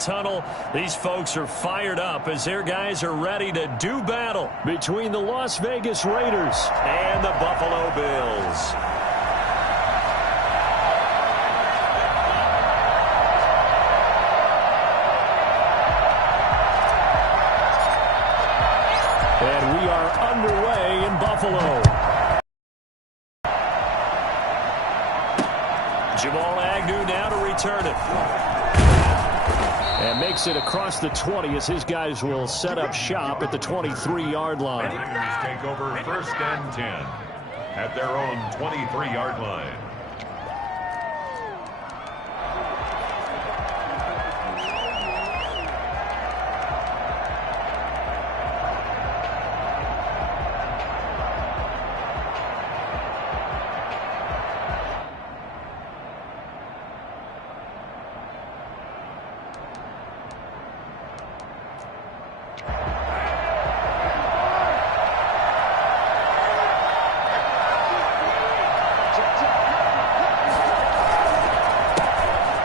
Tunnel. These folks are fired up as their guys are ready to do battle between the Las Vegas Raiders and the Buffalo Bills. And we are underway in Buffalo. Jamal Agnew now to return it. And makes it across the 20 as his guys will set up shop at the 23-yard line. Raiders take over 1st and 10 at their own 23-yard line.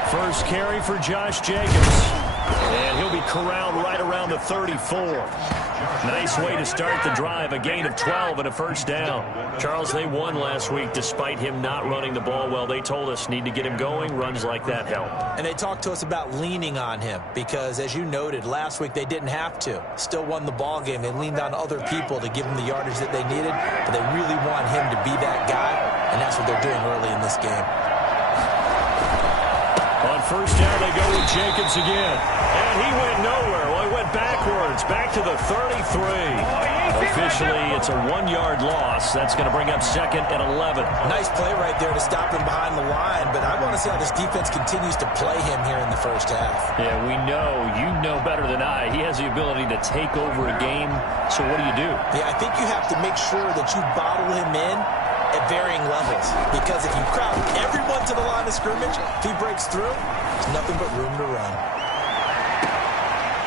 First carry for Josh Jacobs. And he'll be corralled right around the 34. Nice way to start the drive. A gain of 12 and a first down. Charles, they won last week despite him not running the ball well. They told us need to get him going. Runs like that help. And they talked to us about leaning on him because, as you noted, last week they didn't have to. Still won the ball game. They leaned on other people to give them the yardage that they needed. But they really want him to be that guy, and that's what they're doing early in this game. On first down, they go with Jacobs again. And he went nowhere. Well, he went backwards, back to the 33. Officially, it's a 1-yard loss. That's going to bring up 2nd and 11. Nice play right there to stop him behind the line, but I want to see how this defense continues to play him here in the first half. Yeah, we know. You know better than I. He has the ability to take over a game. So what do? Yeah, I think you have to make sure that you bottle him in at varying levels, because if you crowd everyone to the line of scrimmage, if he breaks through, there's nothing but room to run.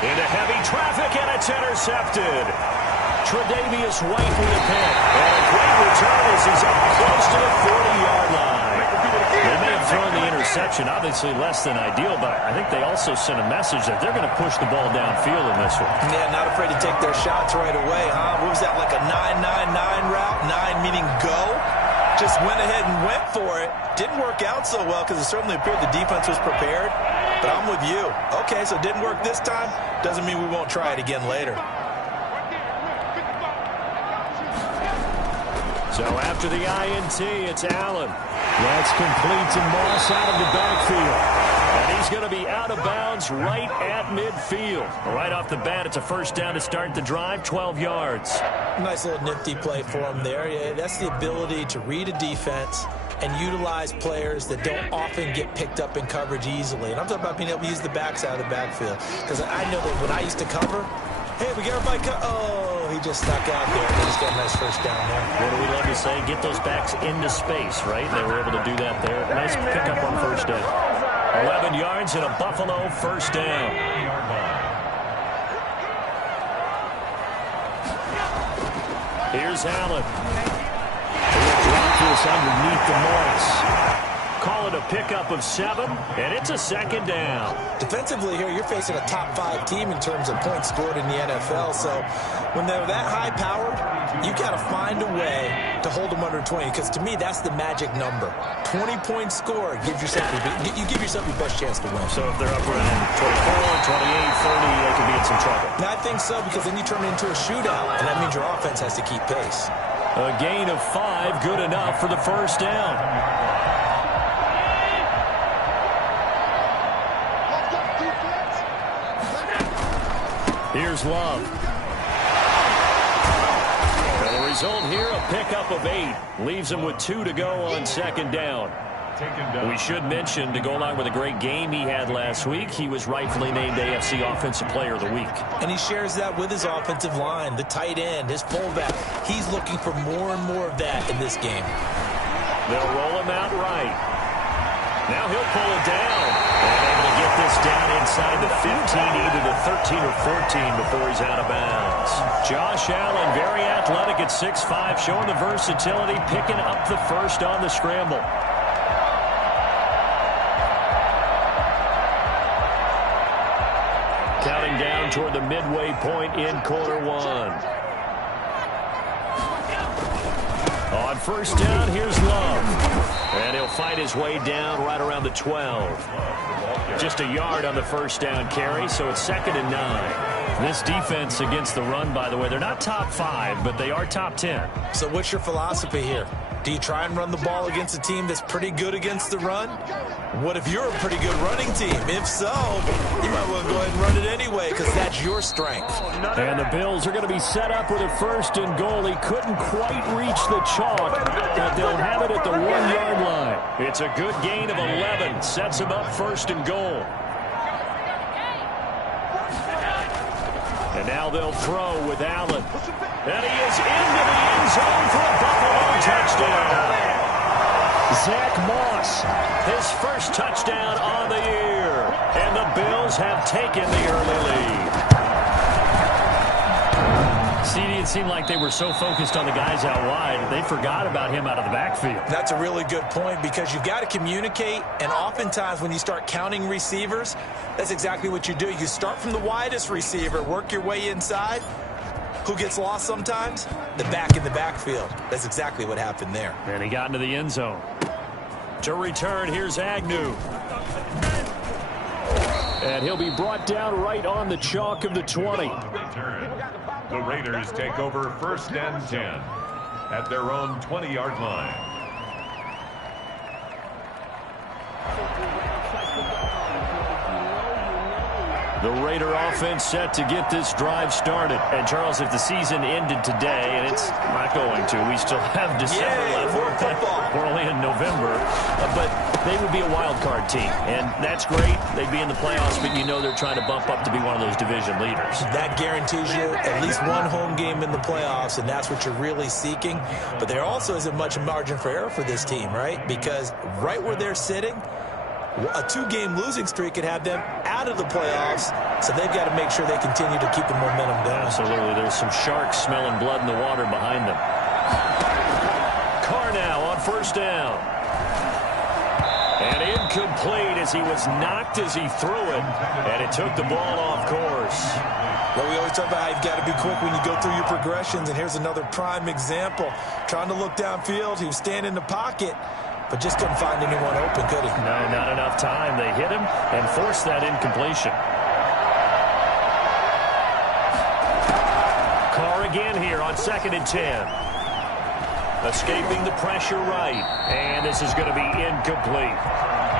Into heavy traffic, and it's intercepted. Tre'Davious White with a pick. And a great return as he's up close to the 40-yard line. They may have thrown the interception, obviously less than ideal, but I think they also sent a message that they're going to push the ball downfield in this one. Yeah, not afraid to take their shots right away, huh? What was that, like a 9-9-9 route? 9 meaning go? Just went ahead and went for it. Didn't work out so well because it certainly appeared the defense was prepared. But I'm with you. Okay, so it didn't work this time. Doesn't mean we won't try it again later. So after the INT, it's Allen. That's complete to Moss out of the backfield. And he's going to be out of bounds right at midfield. Right off the bat, it's a first down to start the drive, 12 yards. Nice little nifty play for him there. Yeah, that's the ability to read a defense and utilize players that don't often get picked up in coverage easily. And I'm talking about being able to use the backs out of the backfield. Because I know that when I used to cover, hey, we got everybody oh, he just snuck out there. They just got a nice first down there. What do we love to say? Get those backs into space, right? They were able to do that there. Nice pickup on first down. 11 yards and a Buffalo first down. Here's Allen. He'll drop this underneath the Morris. Call it a pickup of 7, and it's a second down. Defensively here, you're facing a top-5 team in terms of points scored in the NFL. So when they're that high-powered, you got to find a way to hold them under 20. Because to me, that's the magic number. 20 points scored. You give yourself your best chance to win. So if they're up around 24, 28, 30, they could be in some trouble. Now, I think so, because then you turn it into a shootout, and that means your offense has to keep pace. A gain of 5, good enough for the first down. Here's Love. And the result here, a pickup of 8. Leaves him with 2 to go on second down. We should mention, to go along with a great game he had last week, he was rightfully named AFC Offensive Player of the Week. And he shares that with his offensive line, the tight end, his fullback. He's looking for more and more of that in this game. They'll roll him out right. Now he'll pull it down. And able to get this down inside the 15, either the 13 or 14 before he's out of bounds. Josh Allen, very athletic at 6'5", showing the versatility, picking up the first on the scramble. Counting down toward the midway point in quarter one. On first down, here's Love. And he'll fight his way down right around the 12. Just a yard on the first down carry, so it's 2nd and 9. This defense against the run, by the way, they're not top 5, but they are top 10. So what's your philosophy here? Do you try and run the ball against a team that's pretty good against the run? What if you're a pretty good running team? If so, you might well go ahead and run it anyway because that's your strength. And the Bills are going to be set up with a 1st and goal. He couldn't quite reach the chalk, but they'll have it at the 1-yard line. It's a good gain of 11. Sets him up 1st and goal. And now they'll throw with Allen. And he is into the end zone for a Buffalo touchdown. Zach Moss, his first touchdown on the year. And the Bills have taken the early lead. CD, it seemed like they were so focused on the guys out wide, they forgot about him out of the backfield. That's a really good point because you've got to communicate, and oftentimes when you start counting receivers, that's exactly what you do. You start from the widest receiver, work your way inside. Who gets lost sometimes? The back in the backfield. That's exactly what happened there. And he got into the end zone. To return, here's Agnew. And he'll be brought down right on the chalk of the 20. The Raiders take over 1st and 10 at their own 20-yard line. The Raider offense set to get this drive started. And, Charles, if the season ended today, and it's not going to, we still have December left. We're only in November. But they would be a wild card team. And that's great. They'd be in the playoffs, but you know they're trying to bump up to be one of those division leaders. That guarantees you at least one home game in the playoffs, and that's what you're really seeking. But there also isn't much margin for error for this team, right? Because right where they're sitting, a 2-game losing streak could have them out of the playoffs, so they've got to make sure they continue to keep the momentum going. Absolutely. There's some sharks smelling blood in the water behind them. Carr now on first down. And incomplete as he was knocked as he threw it, and it took the ball off course. Well, we always talk about how you've got to be quick when you go through your progressions, and here's another prime example. Trying to look downfield, he was standing in the pocket, but just couldn't find anyone open, could he? No, not enough time. They hit him and forced that incompletion. Carr again here on 2nd and 10. Escaping the pressure right. And this is going to be incomplete.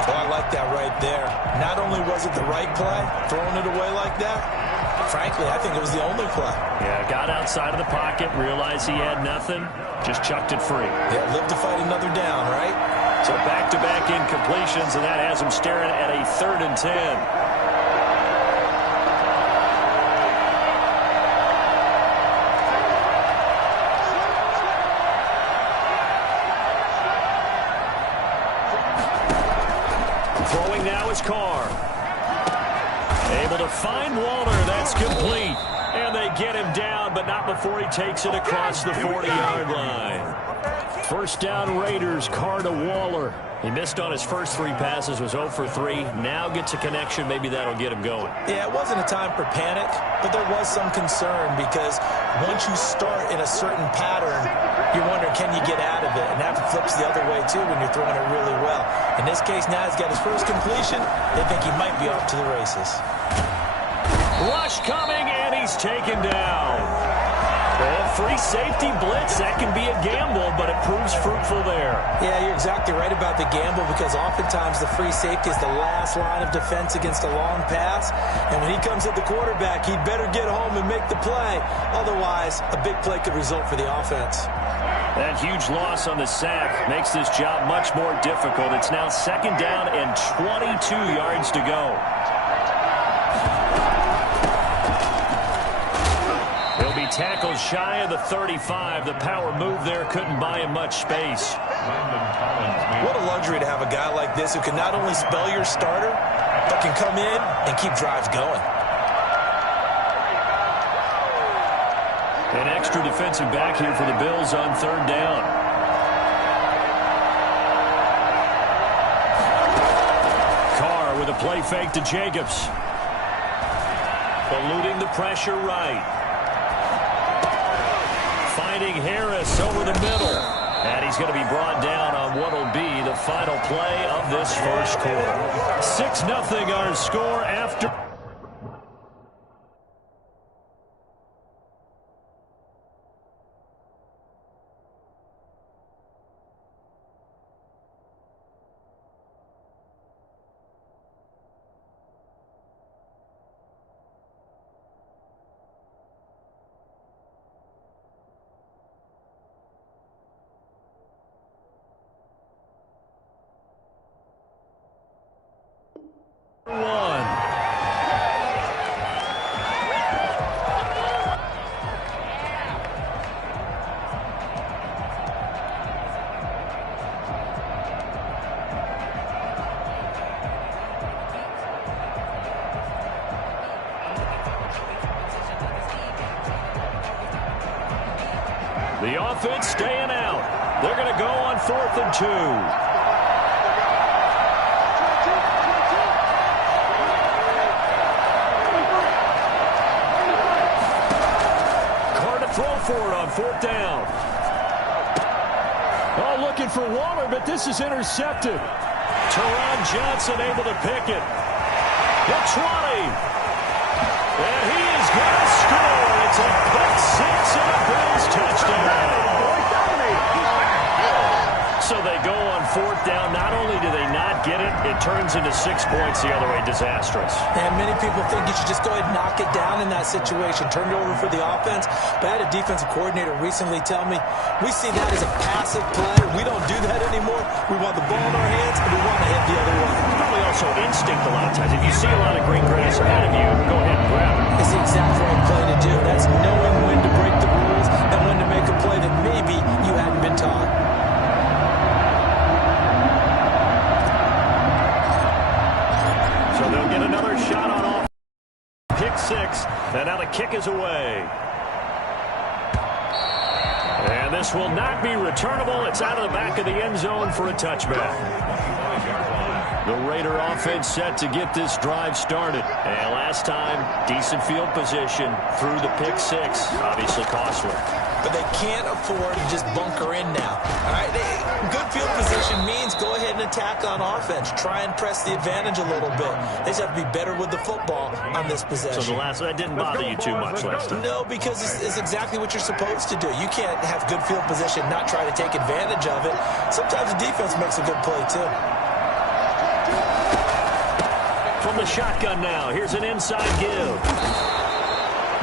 Oh, I like that right there. Not only was it the right play, throwing it away like that, frankly, I think it was the only play. Yeah, got outside of the pocket, realized he had nothing, just chucked it free. Yeah, live to fight another down, right? So back-to-back incompletions, and that has him staring at a 3rd and 10. Throwing now is Carr. Able to find Walter. That's complete. And they get him down, but not before he takes it across the 40-yard line. First down Raiders, Carr to Waller. He missed on his first 3 passes, was 0 for 3. Now gets a connection. Maybe that'll get him going. Yeah, it wasn't a time for panic, but there was some concern because once you start in a certain pattern, you're wondering, can you get out of it? And that flips the other way, too, when you're throwing it really well. In this case, now he's got his first completion. They think he might be off to the races. Rush coming, and he's taken down. Well, free safety blitz, that can be a gamble, but it proves fruitful there. Yeah, you're exactly right about the gamble because oftentimes the free safety is the last line of defense against a long pass. And when he comes at the quarterback, he'd better get home and make the play. Otherwise, a big play could result for the offense. That huge loss on the sack makes this job much more difficult. It's now 2nd down and 22 yards to go. He'll be tackled shy of the 35. The power move there couldn't buy him much space. What a luxury to have a guy like this who can not only spell your starter, but can come in and keep drives going. An extra defensive back here for the Bills on 3rd down. Carr with a play fake to Jacobs. Eluding the pressure right. Finding Harris over the middle. And he's going to be brought down on what will be the final play of this first quarter. 6-0 our score after. The offense staying out. They're going to go on 4th and 2. Carr to throw for it on 4th down. Oh, looking for Waller, but this is intercepted. Teron Johnson able to pick it. The 20. And he is going to score. It's a pick six and a Bills touchdown. So they go on 4th down. Not only do they not get it, it turns into 6 points the other way. Disastrous. And many people think you should just go ahead and knock it down in that situation. Turn it over for the offense. But I had a defensive coordinator recently tell me, we see that as a passive play. We don't do that anymore. We want the ball in our hands, and we want to head the other way. Probably also instinct a lot of times. If you see a lot of green grass ahead of you, go ahead and grab it. It's the exact right play to do. That's knowing when to break the rules and when to make a play that maybe you hadn't been taught. So they'll get another shot on off. Pick six, and now the kick is away. And this will not be returnable. It's out of the back of the end zone for a touchback. The Raider offense set to get this drive started. And last time, decent field position through the pick six. Obviously costly. But they can't afford to just bunker in now. All right, good field position means go ahead and attack on offense. Try and press the advantage a little bit. They just have to be better with the football on this possession. So that didn't bother you too much last time? No, because it's exactly what you're supposed to do. You can't have good field position, not try to take advantage of it. Sometimes the defense makes a good play too. From the shotgun now, here's an inside give.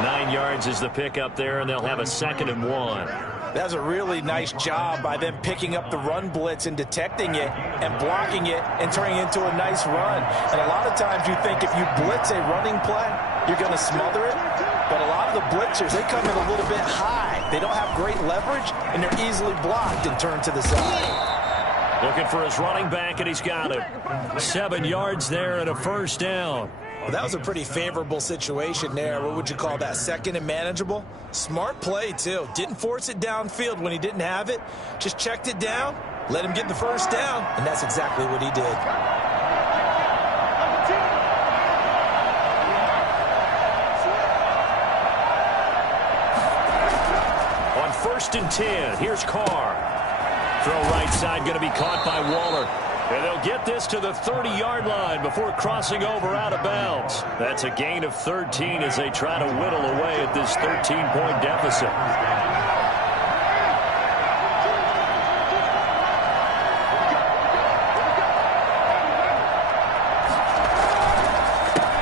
9 yards is the pickup there, and they'll have a 2nd and 1. That's a really nice job by them picking up the run blitz and detecting it and blocking it and turning it into a nice run. And a lot of times you think if you blitz a running play, you're going to smother it. But a lot of the blitzers, they come in a little bit high. They don't have great leverage, and they're easily blocked and turned to the side. Looking for his running back, and he's got it. 7 yards there and a first down. Well, that was a pretty favorable situation there. What would you call that? 2nd and manageable? Smart play, too. Didn't force it downfield when he didn't have it. Just checked it down, let him get the first down, and that's exactly what he did. On 1st and 10, here's Carr. Throw right side, going to be caught by Waller. And they'll get this to the 30-yard line before crossing over out of bounds. That's a gain of 13 as they try to whittle away at this 13-point deficit.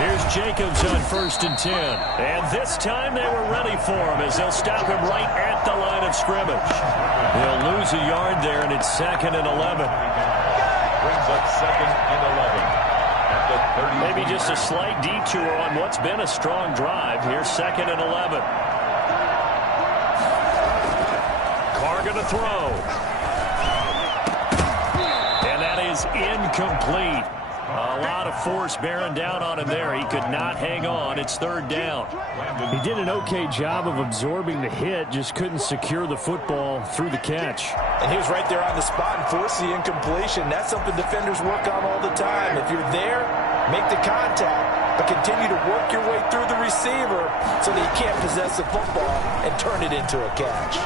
Here's Jacobs on 1st and 10. And this time they were ready for him as they'll stop him right at the line of scrimmage. They'll lose a yard there, and it's 2nd and 11. Brings up 2nd and 11 at the 30. Maybe just a slight detour on what's been a strong drive. Here's 2nd and 11. Carr going to throw. And that is incomplete. A lot of force bearing down on him there. He could not hang on. It's 3rd down. He did an okay job of absorbing the hit, just couldn't secure the football through the catch. And he was right there on the spot and forced the incompletion. That's something defenders work on all the time. If you're there, make the contact, but continue to work your way through the receiver. receiver so that he can't possess the football and turn it into a catch.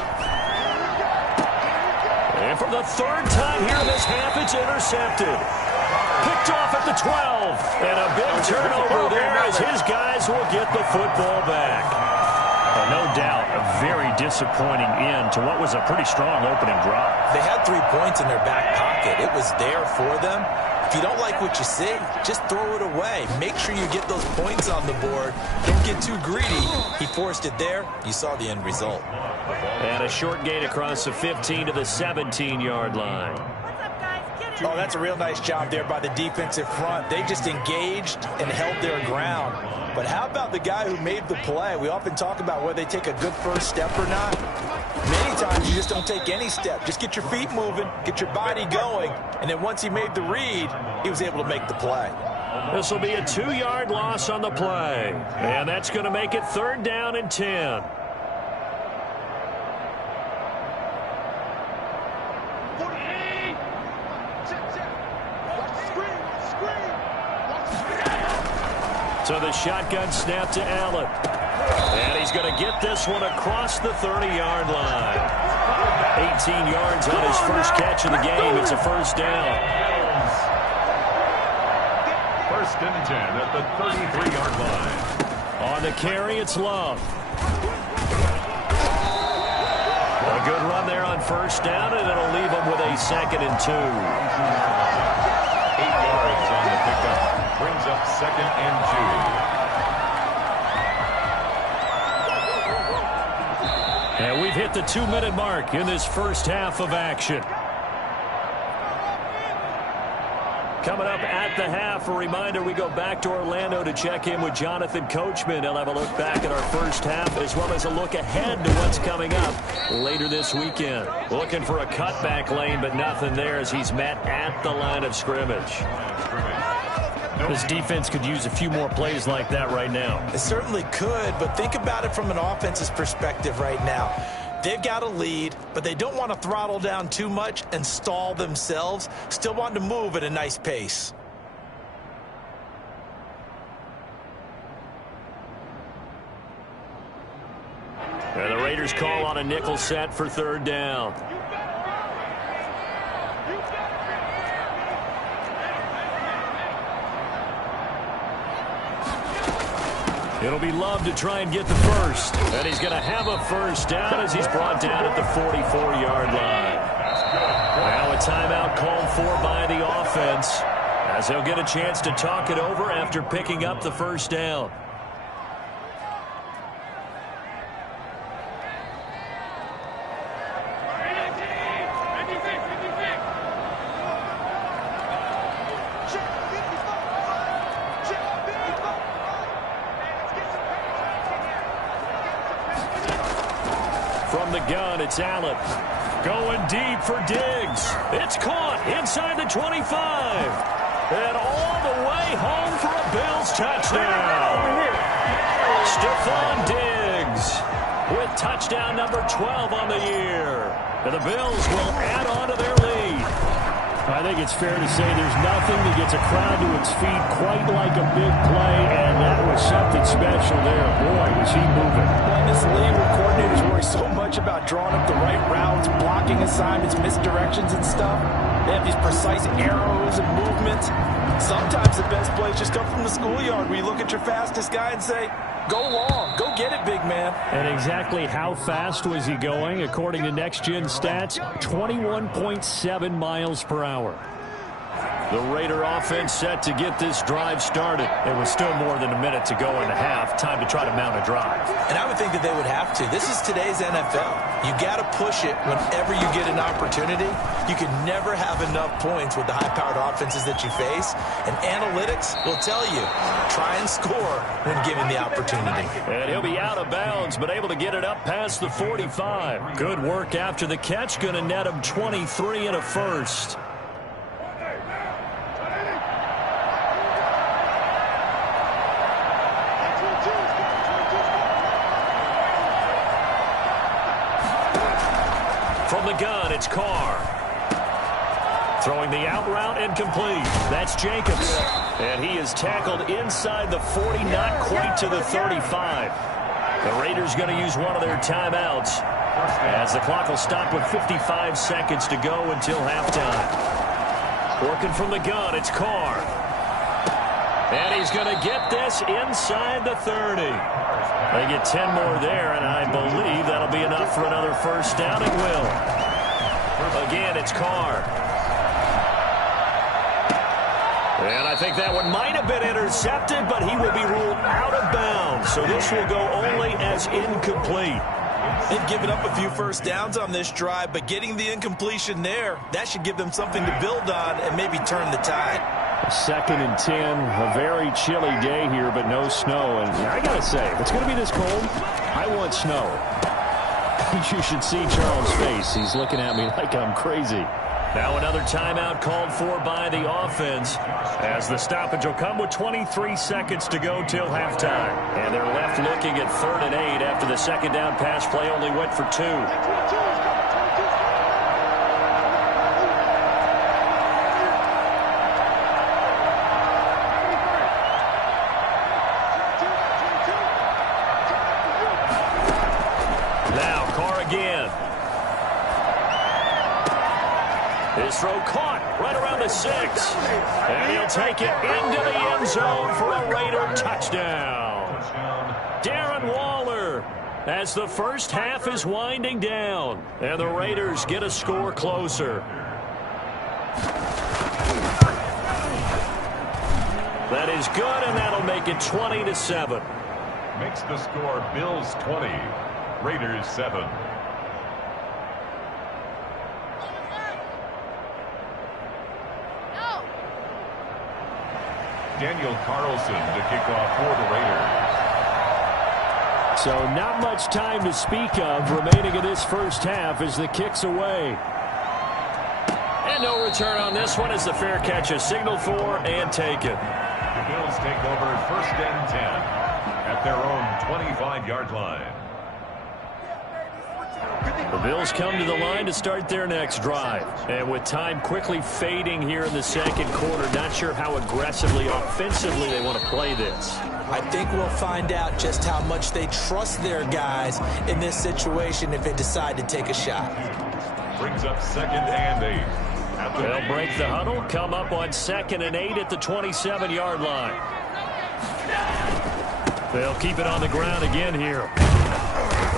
And for the third time here in this half, it's intercepted. Picked off at the 12. And a big turnover there as his guys will get the football back. No doubt, a very disappointing end to what was a pretty strong opening drive. They had 3 points in their back pocket. It was there for them. If you don't like what you see, just throw it away. Make sure you get those points on the board. Don't get too greedy. He forced it there. You saw the end result. And a short gain across the 15 to the 17-yard line. Oh, that's a real nice job there by the defensive front. They just engaged and held their ground. But how about the guy who made the play? We often talk about whether they take a good first step or not. Many times you just don't take any step. Just get your feet moving, get your body going, and then once he made the read, he was able to make the play. This will be a 2-yard loss on the play. And that's going to make it 3rd down and 10. So the shotgun snap to Allen. And he's going to get this one across the 30-yard line. 18 yards on his first catch of the game. It's a first down. 1st and 10 at the 33-yard line. On the carry, it's Love. A good run there on first down, and it'll leave him with a 2nd and 2. 8 yards on the pickup. Brings up 2nd and 2. And we've hit the 2-minute mark in this first half of action. Coming up at the half, a reminder, we go back to Orlando to check in with Jonathan Coachman. He'll have a look back at our first half as well as a look ahead to what's coming up later this weekend. Looking for a cutback lane, but nothing there as he's met at the line of scrimmage. This defense could use a few more plays like that right now. It certainly could, but think about it from an offense's perspective right now. They've got a lead, but they don't want to throttle down too much and stall themselves. Still want to move at a nice pace. And the Raiders call on a nickel set for 3rd down. It'll be Love to try and get the first. And he's going to have a first down as he's brought down at the 44-yard line. Now a timeout called for by the offense as he'll get a chance to talk it over after picking up the first down. From the gun, it's Allen. Going deep for Diggs. It's caught inside the 25. And all the way home for a Bills touchdown. Stephon Diggs with touchdown number 12 on the year. And the Bills will add on to their lead. I think it's fair to say there's nothing that gets a crowd to its feet quite like a big play, and that was something special there. Boy, was he moving. In this league where coordinators worry so much about drawing up the right routes, blocking assignments, misdirections and stuff, they have these precise arrows and movements. Sometimes the best plays just come from the schoolyard where you look at your fastest guy and say, go long, go get it, big man. And exactly how fast was he going? According to Next Gen Stats, 21.7 miles per hour. The Raider offense set to get this drive started. It was still more than a minute to go in the half. Time to try to mount a drive. And I would think that they would have to. This is today's NFL. You got to push it whenever you get an opportunity. You can never have enough points with the high-powered offenses that you face. And analytics will tell you, try and score when given the opportunity. And he'll be out of bounds, but able to get it up past the 45. Good work after the catch. Going to net him 23 and a first. From the gun, it's Carr. Throwing the out route and complete. That's Jacobs. And he is tackled inside the 40, not quite to the 35. The Raiders going to use one of their timeouts as the clock will stop with 55 seconds to go until halftime. Working from the gun, it's Carr. And he's going to get this inside the 30. They get 10 more there, and I believe that'll be enough for another first down. It will. Again, it's Carr. And I think that one might have been intercepted, but he will be ruled out of bounds. So this will go only as incomplete. They've given up a few first downs on this drive, but getting the incompletion there, that should give them something to build on and maybe turn the tide. 2nd and 10, a very chilly day here, but no snow. And I got to say, if it's going to be this cold, I want snow. You should see Charles' face. He's looking at me like I'm crazy. Now another timeout called for by the offense as the stoppage will come with 23 seconds to go till halftime. And they're left looking at 3rd and 8 after the second down pass play only went for 2. Now Carr again. His throw caught right around the 6. And he'll take it into the end zone for a Raider touchdown. Darren Waller as the first half is winding down. And the Raiders get a score closer. That is good, and that'll make it 20-7. Makes the score Bills 20, Raiders 7. Daniel Carlson to kick off for the Raiders. So not much time to speak of remaining in this first half as the kick's away. And no return on this one as the fair catch is signaled for and taken. The Bills take over 1st and 10 at their own 25-yard line. The Bills come to the line to start their next drive. And with time quickly fading here in the second quarter, not sure how aggressively, offensively they want to play this. I think we'll find out just how much they trust their guys in this situation if they decide to take a shot. Brings up 2nd and 8. They'll break the huddle, come up on 2nd and 8 at the 27-yard line. They'll keep it on the ground again here.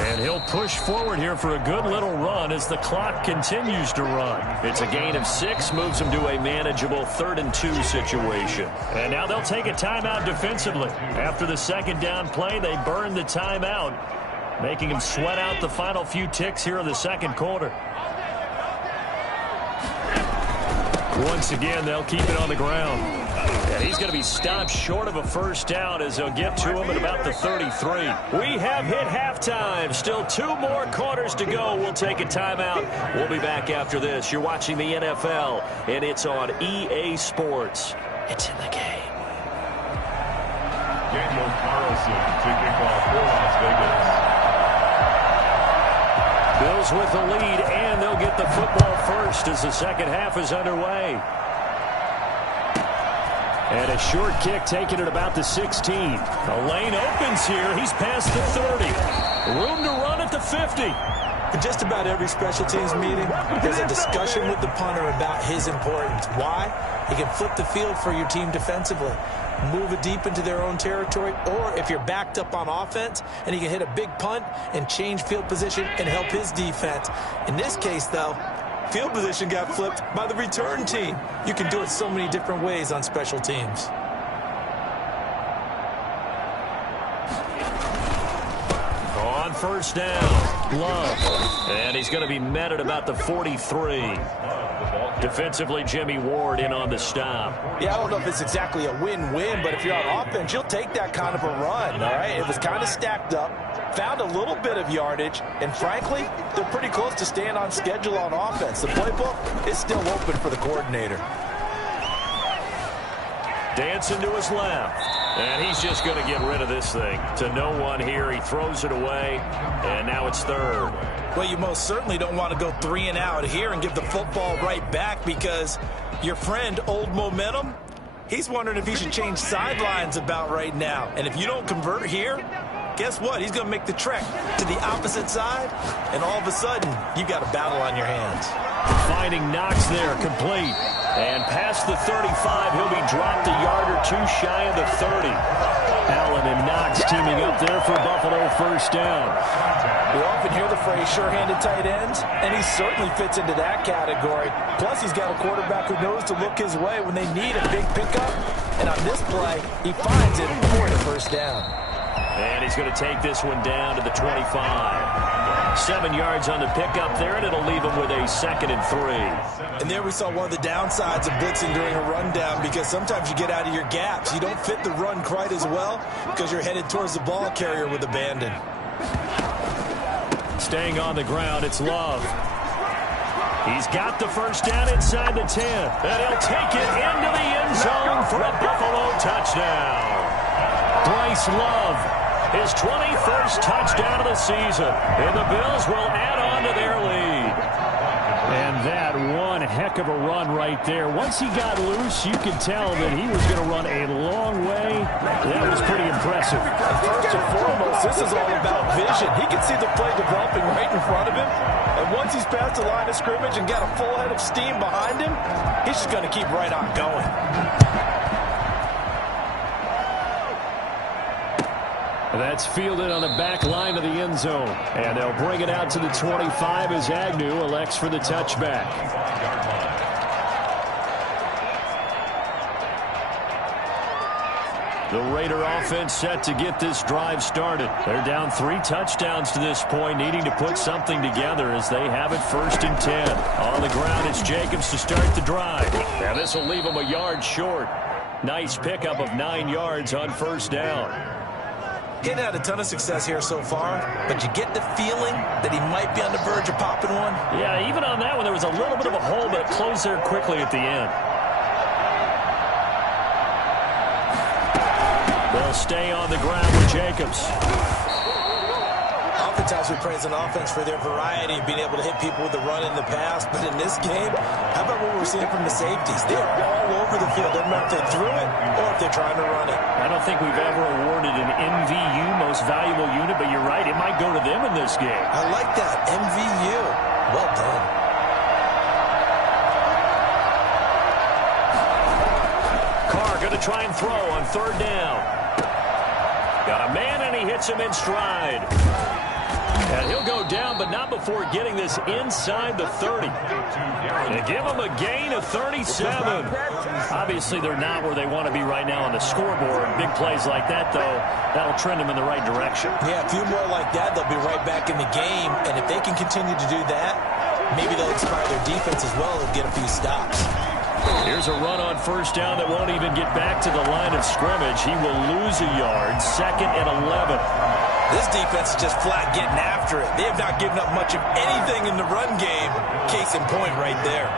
And he'll push forward here for a good little run as the clock continues to run. It's a gain of 6, moves them to a manageable 3rd and 2 situation. And now they'll take a timeout defensively. After the second down play, they burn the timeout, making them sweat out the final few ticks here in the second quarter. Once again, they'll keep it on the ground. And he's going to be stopped short of a first down as they'll get to him at about the 33. We have hit halftime. Still 2 more quarters to go. We'll take a timeout. We'll be back after this. You're watching the NFL, and it's on EA Sports. It's in the game. Daniel Carlson to kick off for Las Vegas. Bills with the lead, and they'll get the football first as the second half is underway. And a short kick taken at about the 16. The lane opens here. He's past the 30. Room to run at the 50. In just about every special teams meeting, there's a discussion with the punter about his importance. Why? He can flip the field for your team defensively, move it deep into their own territory, or if you're backed up on offense, and he can hit a big punt and change field position and help his defense. In this case, though, field position got flipped by the return team. You can do it so many different ways on special teams. On first down, Love. And he's going to be met at about the 43. Defensively, Jimmy Ward in on the stop. Yeah, I don't know if it's exactly a win-win, but if you're on offense, you'll take that kind of a run, all right? It was kind of stacked up, found a little bit of yardage, and frankly, they're pretty close to staying on schedule on offense. The playbook is still open for the coordinator. Dancing to his left. And he's just going to get rid of this thing. To no one here. He throws it away. And now it's third. Well, you most certainly don't want to go 3 and out here and give the football right back, because your friend, Old Momentum, he's wondering if he should change sidelines about right now. And if you don't convert here, guess what? He's going to make the trek to the opposite side, and all of a sudden, you've got a battle on your hands. Finding Knox there, complete. And past the 35, he'll be dropped a yard or two shy of the 30. Allen and Knox teaming up there for Buffalo first down. We often hear the phrase sure-handed tight ends, and he certainly fits into that category. Plus, he's got a quarterback who knows to look his way when they need a big pickup. And on this play, he finds it for the first down. And he's going to take this one down to the 25. 7 yards on the pickup there, and it'll leave him with a 2nd and 3. And there we saw one of the downsides of blitzing during a rundown, because sometimes you get out of your gaps. You don't fit the run quite as well because you're headed towards the ball carrier with abandon. Staying on the ground, it's Love. He's got the first down inside the 10, and he'll take it into the end zone for a Buffalo touchdown. Bryce Love, his 21st touchdown of the season, and the Bills will add on to their lead. And that one heck of a run right there. Once he got loose, you could tell that he was going to run a long way. That was pretty impressive. And first and foremost, this is all about vision. He can see the play developing right in front of him. And once he's past the line of scrimmage and got a full head of steam behind him, he's just going to keep right on going. That's fielded on the back line of the end zone. And they'll bring it out to the 25 as Agnew elects for the touchback. The Raider offense set to get this drive started. They're down 3 touchdowns to this point, needing to put something together as they have it 1st and 10. On the ground, it's Jacobs to start the drive. Now this will leave him a yard short. Nice pickup of 9 yards on 1st down. He's had a ton of success here so far, but you get the feeling that he might be on the verge of popping one. Yeah, even on that one, there was a little bit of a hole, but it closed there quickly at the end. They'll stay on the ground with Jacobs. Oftentimes we praise an offense for their variety of being able to hit people with the run in the pass, but in this game, how about what we're seeing from the safeties? They are all over the field. Doesn't matter if they threw it or if they're trying to run it. I don't think we've ever awarded an MVU, most valuable unit, but you're right, it might go to them in this game. I like that, MVU. Well done. Carr going to try and throw on 3rd down. Got a man, and he hits him in stride. And he'll go down, but not before getting this inside the 30. They give him a gain of 37. Obviously, they're not where they want to be right now on the scoreboard. Big plays like that, though, that'll trend them in the right direction. Yeah, a few more like that, they'll be right back in the game. And if they can continue to do that, maybe they'll inspire their defense as well and get a few stops. Here's a run on 1st down that won't even get back to the line of scrimmage. He will lose a yard, 2nd and 11. This defense is just flat getting after it. They have not given up much of anything in the run game. Case in point right there.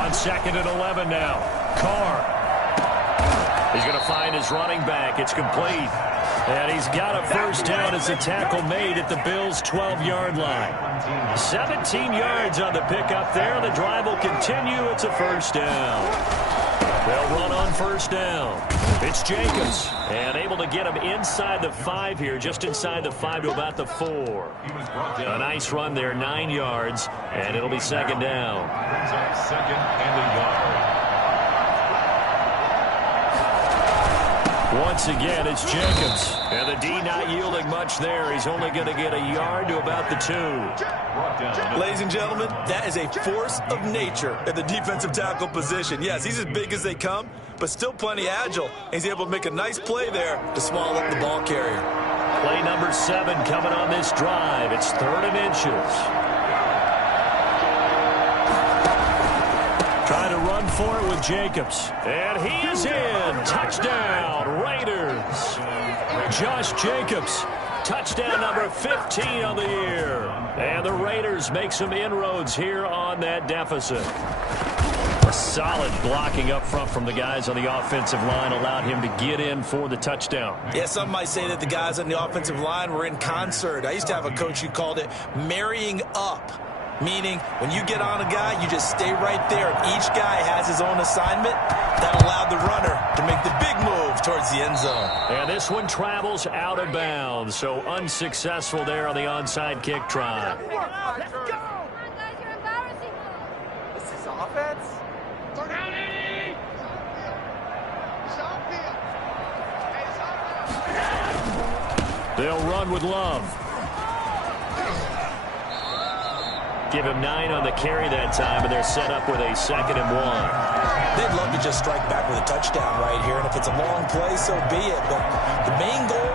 On 2nd and 11 now. Carr. He's going to find his running back. It's complete. And he's got a 1st down as a tackle made at the Bills' 12-yard line. 17 yards on the pickup there. The drive will continue. It's a 1st down. They'll run on 1st down. It's Jacobs. And able to get him inside the 5 here, just inside the 5 to about the 4. A nice run there, 9 yards, and it'll be 2nd down. 2nd and a yard. Once again, it's Jacobs. And the D not yielding much there. He's only going to get a yard to about the 2. Ladies and gentlemen, that is a force of nature at the defensive tackle position. Yes, he's as big as they come, but still plenty agile. He's able to make a nice play there to swallow up the ball carrier. Play number 7 coming on this drive. It's 3rd and inches. Trying to run for it with Jacobs. And he is in. Touchdown, Raiders. Josh Jacobs Touchdown number 15 on the year. And the Raiders make some inroads here on that deficit. A solid blocking up front from the guys on the offensive line allowed him to get in for the touchdown. Yeah, some might say that the guys on the offensive line were in concert. I used to have a coach who called it marrying up, meaning when you get on a guy, you just stay right there. Each guy has his own assignment. That allowed the runner to make the big move towards the end zone. And this one travels out of bounds, so unsuccessful there on the onside kick try. Let's go! You're embarrassing. This is offense? They'll run with Love. Give him 9 on the carry that time, and they're set up with a 2nd and 1. They'd love to just strike back with a touchdown right here, and if it's a long play, so be it. But the main goal,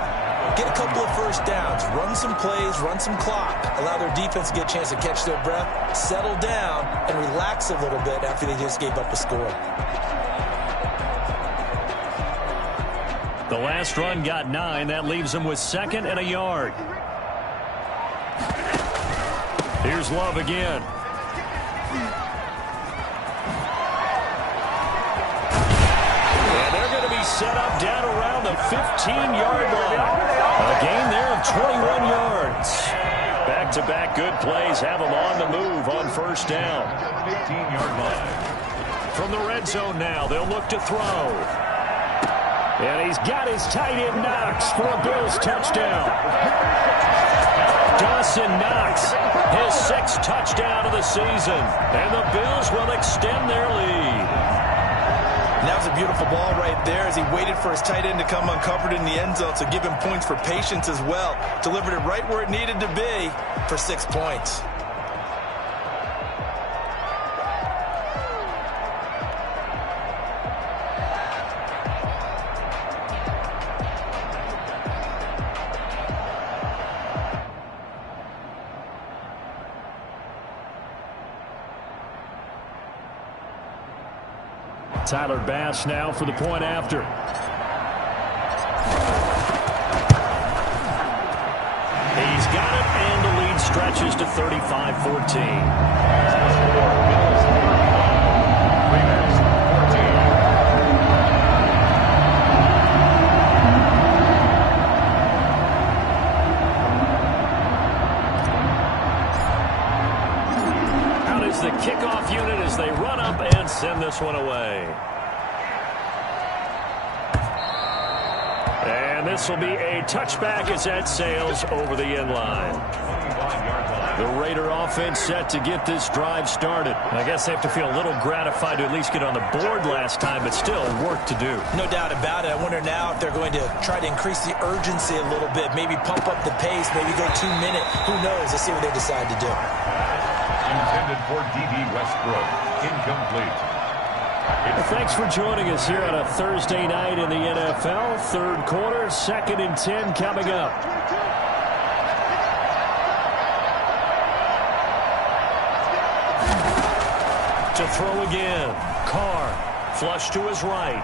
get a couple of first downs, run some plays, run some clock, allow their defense to get a chance to catch their breath, settle down, and relax a little bit after they just gave up a score. The last run got 9. That leaves them with 2nd and a yard. Here's Love again. And they're going to be set up down around the 15-yard line. A gain there of 21 yards. Back-to-back good plays have them on the move on first down. 15-yard line. From the red zone now, they'll look to throw. And he's got his tight end Knox for a Bills touchdown. Dawson Knox, his 6th touchdown of the season. And the Bills will extend their lead. And that was a beautiful ball right there as he waited for his tight end to come uncovered in the end zone. So give him points for patience as well. Delivered it right where it needed to be for 6 points. Tyler Bass now for the point after. He's got it, and the lead stretches to 35-14. Out is the kickoff unit as they run up and send this one away. And this will be a touchback as that sails over the end line. The Raider offense set to get this drive started. I guess they have to feel a little gratified to at least get on the board last time, but still work to do. No doubt about it. I wonder now if they're going to try to increase the urgency a little bit, maybe pump up the pace, maybe go 2 minute. Who knows? Let's see what they decide to do. Intended for D.B. Westbrook. Incomplete. Thanks for joining us here on a Thursday night in the NFL. Third quarter, 2nd and 10 coming up. To throw again. Carr, flush to his right.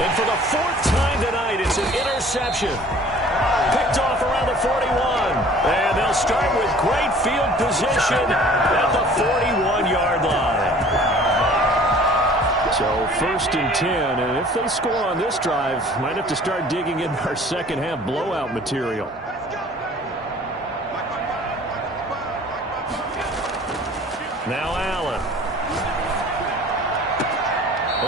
And for the 4th time tonight, it's an interception. Picked off around the 41. And they'll start with great field position at the 41-yard line. So 1st and 10, and if they score on this drive, might have to start digging in our second half blowout material. Now Allen.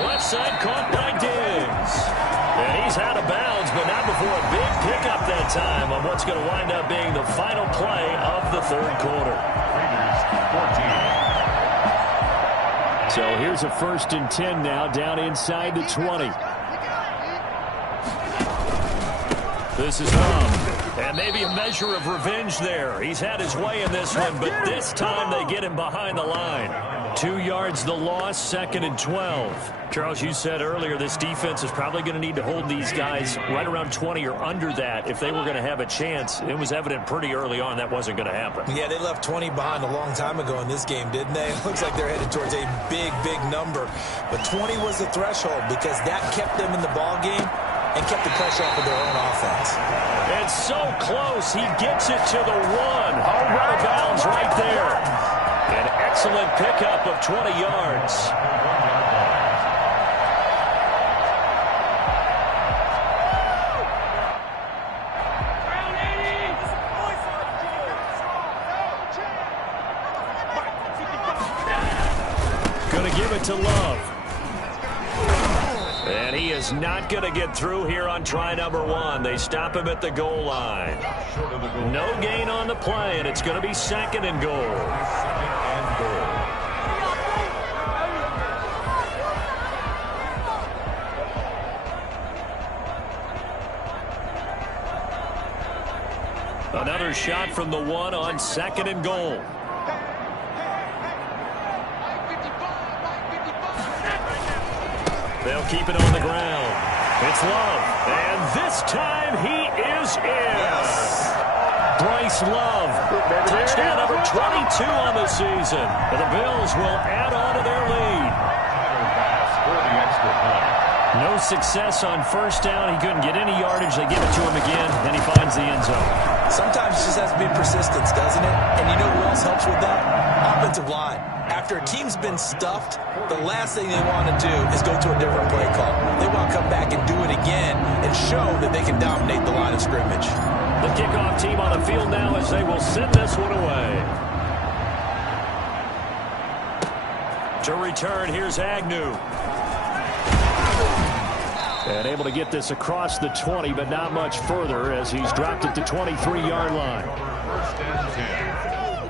Left side caught by Diggs. And he's out of bounds, but not before a big pickup that time on what's going to wind up being the final play of the 3rd quarter. Raiders 14. So here's a 1st and 10 now, down inside the 20. This is Huff. And maybe a measure of revenge there. He's had his way in this one, but this time they get him behind the line. 2 yards the loss, 2nd and 12. Charles, you said earlier this defense is probably going to need to hold these guys right around 20 or under that if they were going to have a chance. It was evident pretty early on that wasn't going to happen. Yeah, they left 20 behind a long time ago in this game, didn't they? It looks like they're headed towards a big, big number. But 20 was the threshold because that kept them in the ball game and kept the pressure off of their own offense. It's so close. He gets it to the 1. Out of bounds right there. An excellent pickup of 20 yards. Going to give it to Love. And he is not going to get through here on try number 1. They stop him at the goal line. No gain on the play, and it's going to be 2nd and goal. Another shot from the 1 on 2nd and goal. They'll keep it on the ground. It's Love. And this time he is in. Yes. Bryce Love. Touchdown number 22 on the season. And the Bills will add on to their lead. No success on first down. He couldn't get any yardage. They give it to him again, and he finds the end zone. Sometimes it just has to be persistence, doesn't it? And you know who else helps with that? Offensive line. After a team's been stuffed, the last thing they want to do is go to a different play call. They want to come back and do it again and show that they can dominate the line of scrimmage. The kickoff team on the field now as they will send this one away. To return, here's Agnew. And able to get this across the 20, but not much further as he's dropped it to 23-yard line. First and 10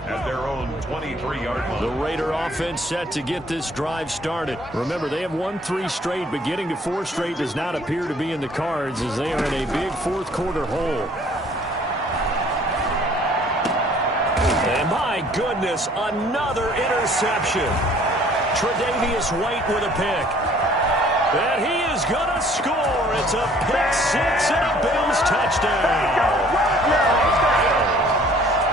at their own 23-yard line. The Raider offense set to get this drive started. Remember, they have won 3 straight, but getting to 4 straight does not appear to be in the cards as they are in a big fourth-quarter hole. And my goodness, another interception. Tre'Davious White with a pick. And he is going to score. It's a pick 6 and a Bills touchdown.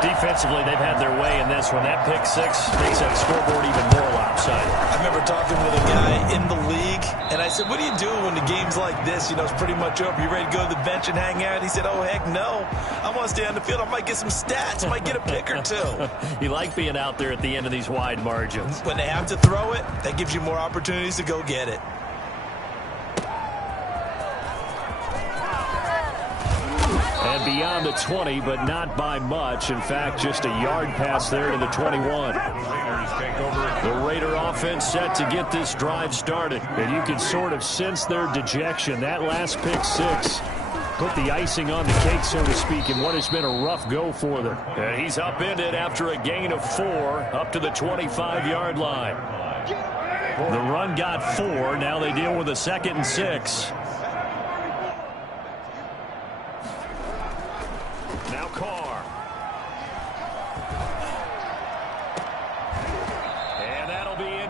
Defensively, they've had their way in this one. That pick 6 makes that scoreboard even more lopsided. I remember talking with a guy in the league, and I said, what do you do when the game's like this? You know, it's pretty much over. You ready to go to the bench and hang out? He said, oh, heck no. I want to stay on the field. I might get some stats. I might get a pick or 2. You like being out there at the end of these wide margins. When they have to throw it, that gives you more opportunities to go get it. And beyond the 20, but not by much. In fact, just a yard pass there to the 21. The Raider offense set to get this drive started. And you can sort of sense their dejection. That last pick 6 put the icing on the cake, so to speak, in what has been a rough go for them. And he's upended after a gain of 4 up to the 25-yard line. The run got 4. Now they deal with a 2nd and 6.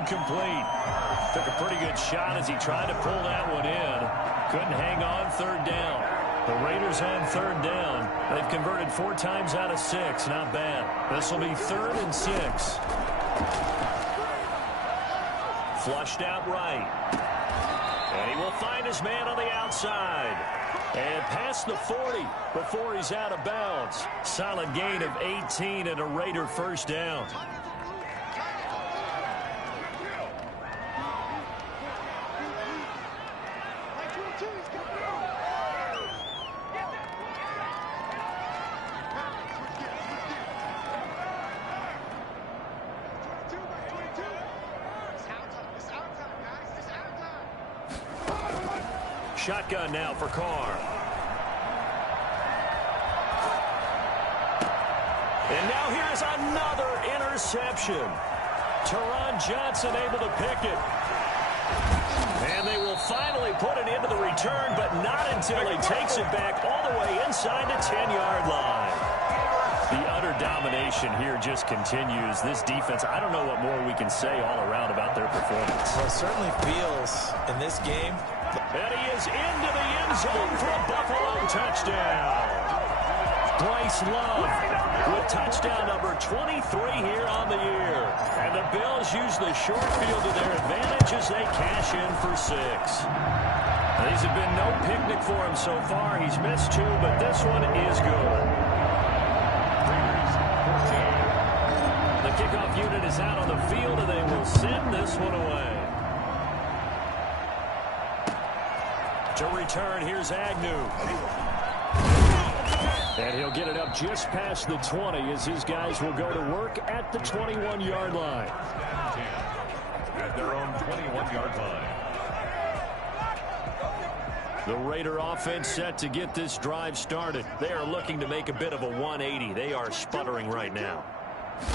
Complete. Took a pretty good shot as he tried to pull that one in. Couldn't hang on 3rd down. The Raiders on 3rd down. They've converted 4 times out of 6. Not bad. This will be 3rd and 6. Flushed out right. And he will find his man on the outside. And past the 40 before he's out of bounds. Solid gain of 18 and a Raider first down. Shotgun now for Carr. And now here's another interception. Teron Johnson able to pick it. And they will finally put it into the return, but not until he takes it back all the way inside the 10-yard line. The utter domination here just continues. This defense, I don't know what more we can say all around about their performance. Well, it certainly feels in this game. And he is into the end zone for a Buffalo touchdown. Bryce Love with touchdown number 23 here on the year. And the Bills use the short field to their advantage as they cash in for 6. These have been no picnic for him so far. He's missed 2, but this one is good. The kickoff unit is out on the field, and they will send this one away. To return, here's Agnew. And he'll get it up just past the 20 as his guys will go to work at the 21-yard line. At their own 21-yard line. The Raider offense set to get this drive started. They are looking to make a bit of a 180. They are sputtering right now.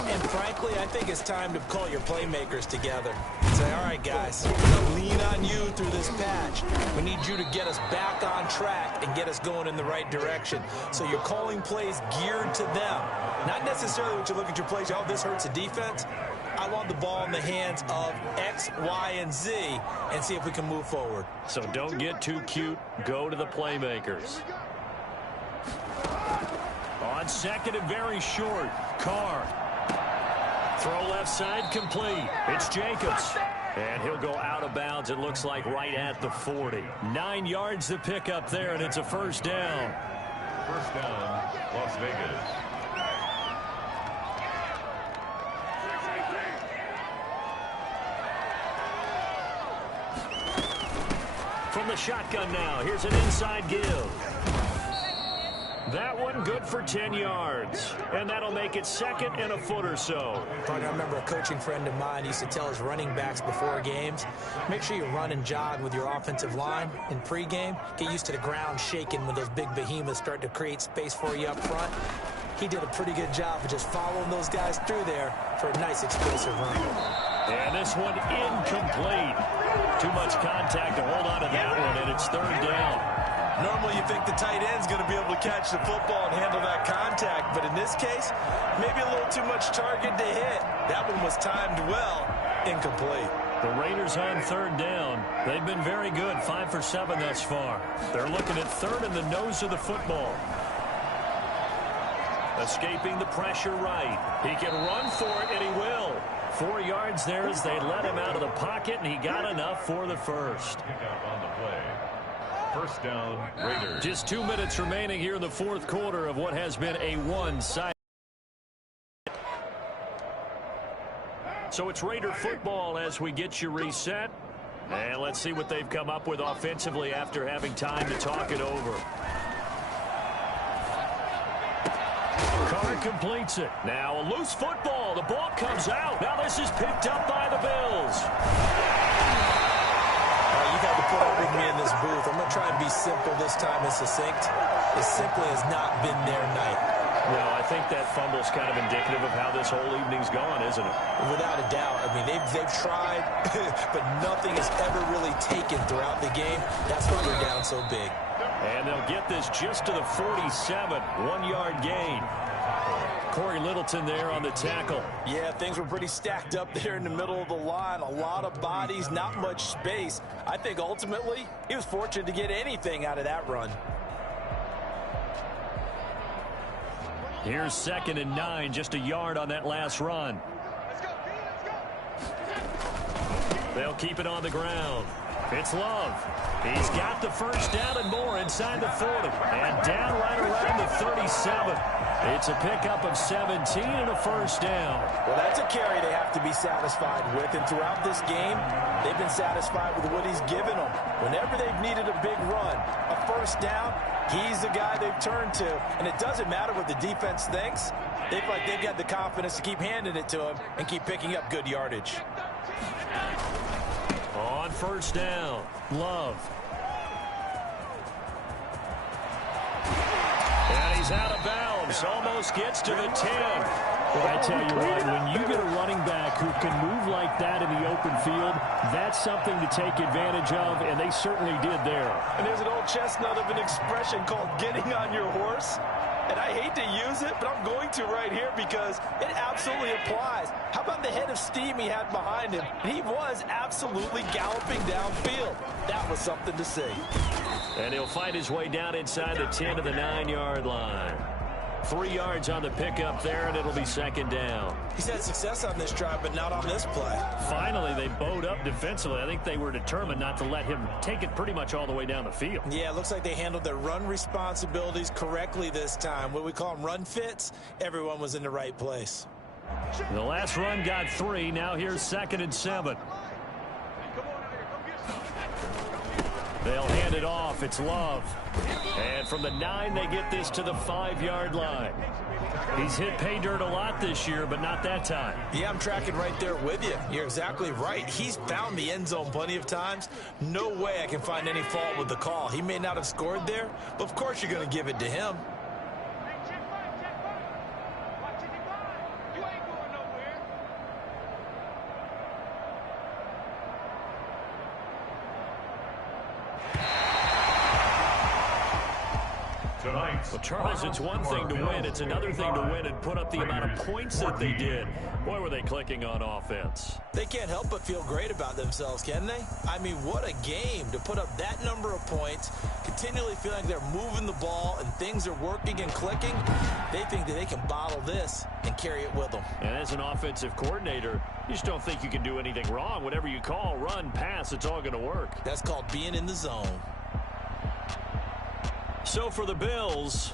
And frankly, I think it's time to call your playmakers together. Say, all right, guys, we're going to lean on you through this patch. We need you to get us back on track and get us going in the right direction. So you're calling plays geared to them. Not necessarily what you look at your plays, oh, this hurts the defense. I want the ball in the hands of X, Y, and Z and see if we can move forward. So don't get too cute. Go to the playmakers. On second and very short, Carr. Throw left side complete. It's Jacobs. And he'll go out of bounds, it looks like, right at the 40. 9 yards to pick up there, and it's a first down. First down, Las Vegas. From the shotgun now, here's an inside give. That one good for 10 yards. And that'll make it second and a foot or so. I remember a coaching friend of mine used to tell his running backs before games, make sure you run and jog with your offensive line in pregame. Get used to the ground shaking when those big behemoths start to create space for you up front. He did a pretty good job of just following those guys through there for a nice explosive run. And this one incomplete. Too much contact to hold on to that one, and it's third down. Normally you think the tight end's going to be able to catch the football and handle that contact, but in this case, maybe a little too much target to hit. That one was timed well. Incomplete. The Raiders on third down. They've been very good, 5 for 7 thus far. They're looking at third in the nose of the football. Escaping the pressure right. He can run for it, and he will. 4 yards there as they let him out of the pocket, and he got enough for the first. Pick up on the play. First down, Raiders. Just 2 minutes remaining here in the fourth quarter of what has been a one-sided. So it's Raider football as we get you reset. And let's see what they've come up with offensively after having time to talk it over. Carr completes it. Now a loose football. The ball comes out. Now this is picked up by the Bills. You've had to put up with me in this booth. I'm going to try and be simple this time and succinct. It simply has not been their night. No, I think that fumble's kind of indicative of how this whole evening's gone, isn't it? Without a doubt. I mean, they've tried, but nothing has ever really taken throughout the game. That's why they're down so big. And they'll get this just to the 47. 1-yard gain. Corey Littleton there on the tackle. Yeah, things were pretty stacked up there in the middle of the line. A lot of bodies, not much space. I think ultimately he was fortunate to get anything out of that run. Here's 2nd and 9, just a yard on that last run. They'll keep it on the ground. It's Love. He's got the first down and more inside the 40. And down right around the 37. It's a pickup of 17 and a first down. Well, that's a carry they have to be satisfied with. And throughout this game, they've been satisfied with what he's given them. Whenever they've needed a big run, a first down, he's the guy they've turned to. And it doesn't matter what the defense thinks. They feel like they've got the confidence to keep handing it to him and keep picking up good yardage. On first down, Love. And he's out of bounds. Almost gets to the 10. Well, I tell you what, when you get a running back who can move like that in the open field, that's something to take advantage of, and they certainly did there. And there's an old chestnut of an expression called getting on your horse. And I hate to use it, but I'm going to right here because it absolutely applies. How about the head of steam he had behind him? He was absolutely galloping downfield. That was something to see. And he'll fight his way down inside the 10 to the 9-yard line. 3 yards on the pickup there, and it'll be second down. He's had success on this drive, but not on this play. Finally, they bowed up defensively. I think they were determined not to let him take it pretty much all the way down the field. Yeah, it looks like they handled their run responsibilities correctly this time. What we call them run fits, everyone was in the right place. The last run got 3. Now here's 2nd and 7. They'll hand it off. It's Love. And from the 9, they get this to the 5-yard line. He's hit pay dirt a lot this year, but not that time. Yeah, I'm tracking right there with you. You're exactly right. He's found the end zone plenty of times. No way I can find any fault with the call. He may not have scored there, but of course you're going to give it to him. Well, Charles, it's one thing to win. It's another thing to win and put up the amount of points that they did. Boy, were they clicking on offense. They can't help but feel great about themselves, can they? I mean, what a game to put up that number of points, continually feeling like they're moving the ball and things are working and clicking. They think that they can bottle this and carry it with them. And as an offensive coordinator, you just don't think you can do anything wrong. Whatever you call, run, pass, it's all going to work. That's called being in the zone. So for the Bills,